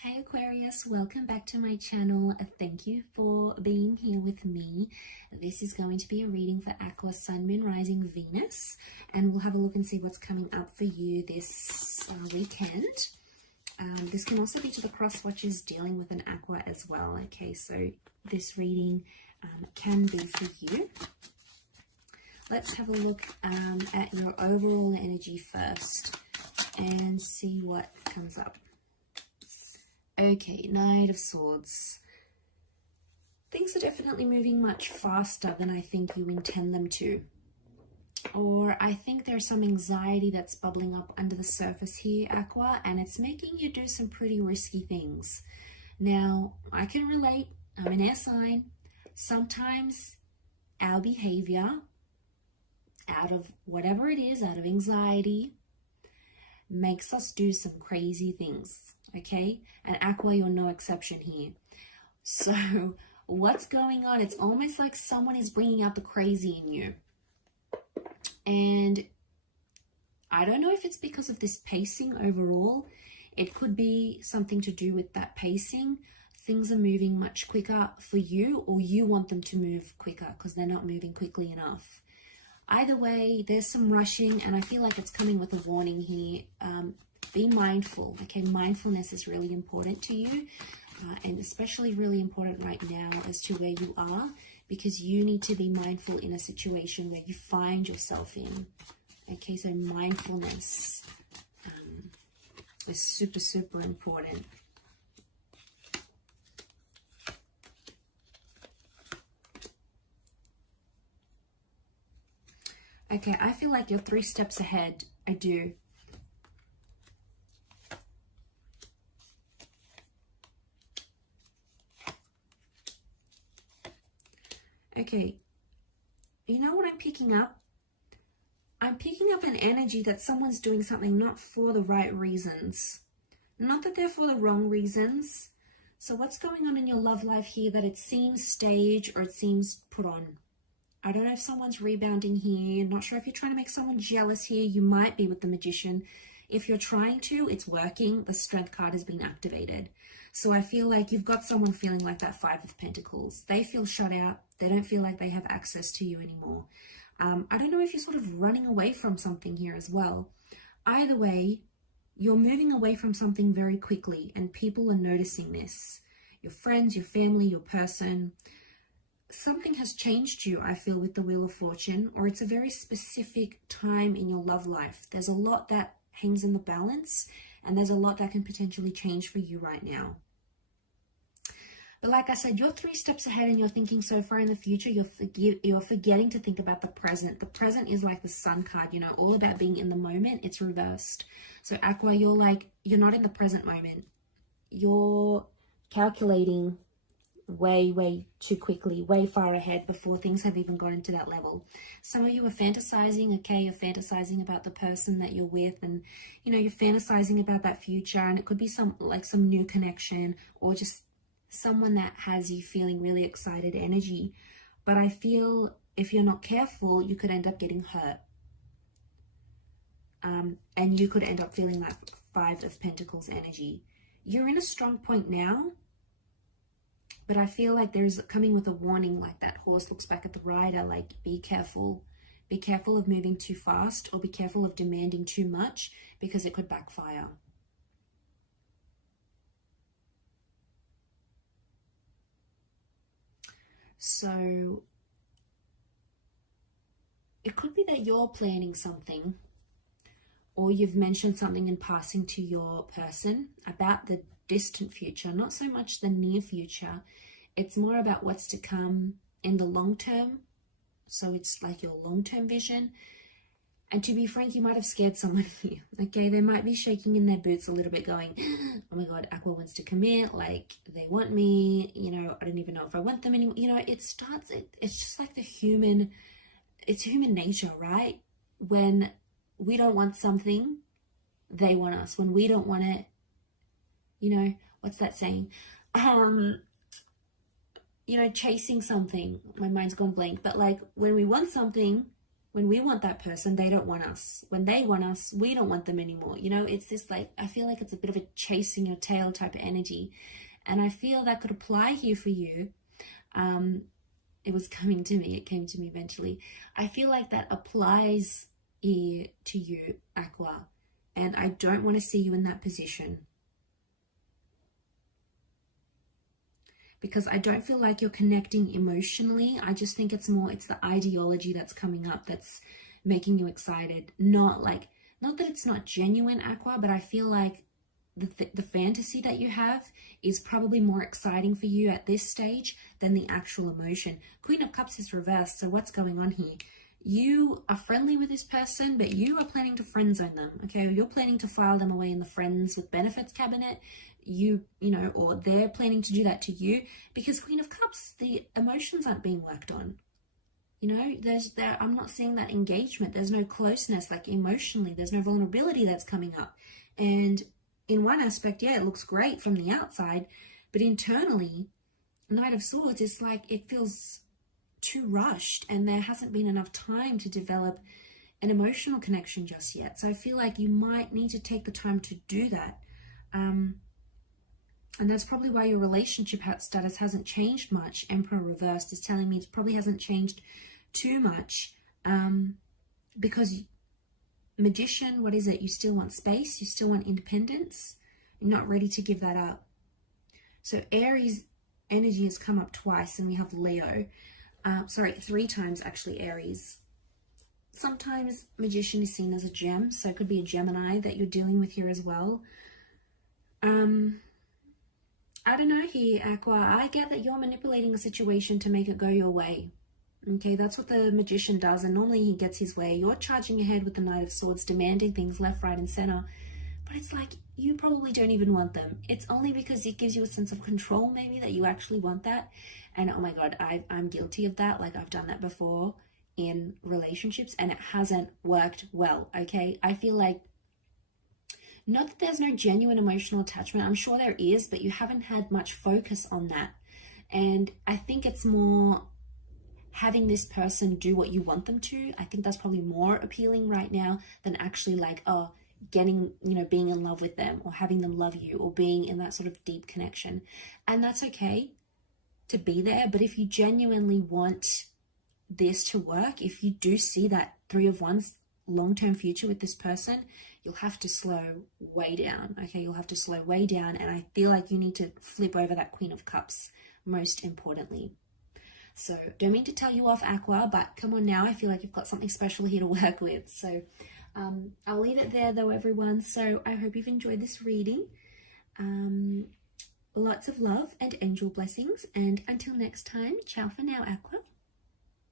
Hey Aquarius, welcome back to my channel. Thank you for being here with me. This is going to be a reading for Aqua, Sun, Moon, Rising, Venus, and we'll have a look and see what's coming up for you this weekend. This can also be to the cross watchers dealing with an Aqua as well. Okay, so this reading can be for you. Let's have a look at your overall energy first and see what comes up. Okay, Knight of Swords. Things are definitely moving much faster than I think you intend them to. Or I think there's some anxiety that's bubbling up under the surface here, Aqua, and it's making you do some pretty risky things. Now, I can relate. I'm an air sign. Sometimes our behavior, out of whatever it is, out of anxiety, makes us do some crazy things. Okay, and Aqua, you're no exception here. So what's going on? It's almost like someone is bringing out the crazy in you. And I don't know if it's because of this pacing overall. It could be something to do with that pacing. Things are moving much quicker for you, or you want them to move quicker because they're not moving quickly enough. Either way, there's some rushing, and I feel like it's coming with a warning here. Be mindful, okay? Mindfulness is really important to you, and especially really important right now as to where you are, because you need to be mindful in a situation where you find yourself in. Okay, so mindfulness is super, super important. Okay, I feel like you're 3 steps ahead. I do. Okay, you know what I'm picking up? I'm picking up an energy that someone's doing something not for the right reasons. Not that they're for the wrong reasons. So what's going on in your love life here that it seems staged or it seems put on? I don't know if someone's rebounding here. Not sure if you're trying to make someone jealous here. You might be with the Magician. If you're trying to, it's working. The Strength card has been activated. So I feel like you've got someone feeling like that 5 of Pentacles. They feel shut out. They don't feel like they have access to you anymore. I don't know if you're sort of running away from something here as well. Either way, you're moving away from something very quickly and people are noticing this. Your friends, your family, your person. Something has changed you, I feel, with the Wheel of Fortune, or it's a very specific time in your love life. There's a lot that hangs in the balance, and there's a lot that can potentially change for you right now. But like I said, you're 3 steps ahead and you're thinking so far in the future, you're forgetting to think about the present. The present is like the Sun card, you know, all about being in the moment. It's reversed. So Aqua, you're not in the present moment. You're calculating way too quickly, way far ahead before things have even gotten to that level. Some of you are fantasizing, okay? You're fantasizing about the person that you're with, and you know, you're fantasizing about that future, and it could be some new connection or just someone that has you feeling really excited energy. But I feel if you're not careful, you could end up getting hurt. And you could end up feeling like 5 of Pentacles energy. You're in a strong point now, but I feel like there's coming with a warning, like that horse looks back at the rider, like be careful. Be careful of moving too fast, or be careful of demanding too much, because it could backfire. So it could be that you're planning something, or you've mentioned something in passing to your person about the distant future, not so much the near future. It's more about what's to come in the long term. So it's like your long-term vision. And to be frank, you might have scared someone here. Okay, they might be shaking in their boots a little bit, going, oh my God, Aqua wants to commit, like they want me, you know, I don't even know if I want them anymore. You know, it's just like it's human nature, right? When we don't want something, they want us. When we don't want it, you know, what's that saying? You know, chasing something. My mind's gone blank. But like when we want something, when we want that person, they don't want us. When they want us, we don't want them anymore. You know, it's this like, I feel like it's a bit of a chasing your tail type of energy. And I feel that could apply here for you. It was coming to me. It came to me eventually. I feel like that applies here to you, Aqua. And I don't want to see you in that position. Because I don't feel like you're connecting emotionally. I just think it's the ideology that's coming up that's making you excited. Not that it's not genuine, Aqua, but I feel like the fantasy that you have is probably more exciting for you at this stage than the actual emotion. Queen of Cups is reversed, so what's going on here? You are friendly with this person, but you are planning to friend zone them, okay? You're planning to file them away in the friends with benefits cabinet. You know, or they're planning to do that to you, because Queen of Cups, the emotions aren't being worked on. You know, I'm not seeing that engagement. There's no closeness, like emotionally. There's no vulnerability that's coming up. And in one aspect, yeah, it looks great from the outside, but internally, Knight of Swords is like, it feels too rushed, and there hasn't been enough time to develop an emotional connection just yet. So I feel like you might need to take the time to do that. And that's probably why your relationship status hasn't changed much. Emperor reversed is telling me it probably hasn't changed too much, because Magician, what is it? You still want space. You still want independence. You're not ready to give that up. So Aries energy has come up twice, and we have Leo. Sorry, 3 times actually, Aries. Sometimes Magician is seen as a gem, so it could be a Gemini that you're dealing with here as well. I don't know here, Aqua. I get that you're manipulating a situation to make it go your way. Okay, that's what the Magician does, and normally he gets his way. You're charging ahead with the Knight of Swords, demanding things left, right, and center. But it's like, you probably don't even want them. It's only because it gives you a sense of control, maybe, that you actually want that. And oh my God, I'm guilty of that. Like, I've done that before in relationships, and it hasn't worked well, okay? I feel like, not that there's no genuine emotional attachment. I'm sure there is, but you haven't had much focus on that. And I think it's more having this person do what you want them to. I think that's probably more appealing right now than actually like, oh, getting, you know, being in love with them, or having them love you, or being in that sort of deep connection. And that's okay to be there. But if you genuinely want this to work, if you do see that 3 of Wands long-term future with this person, you'll have to slow way down, okay? You'll have to slow way down, and I feel like you need to flip over that Queen of Cups, most importantly. So, don't mean to tell you off, Aqua, but come on now, I feel like you've got something special here to work with. So, I'll leave it there though, everyone. So, I hope you've enjoyed this reading. Lots of love and angel blessings, and until next time, ciao for now, Aqua.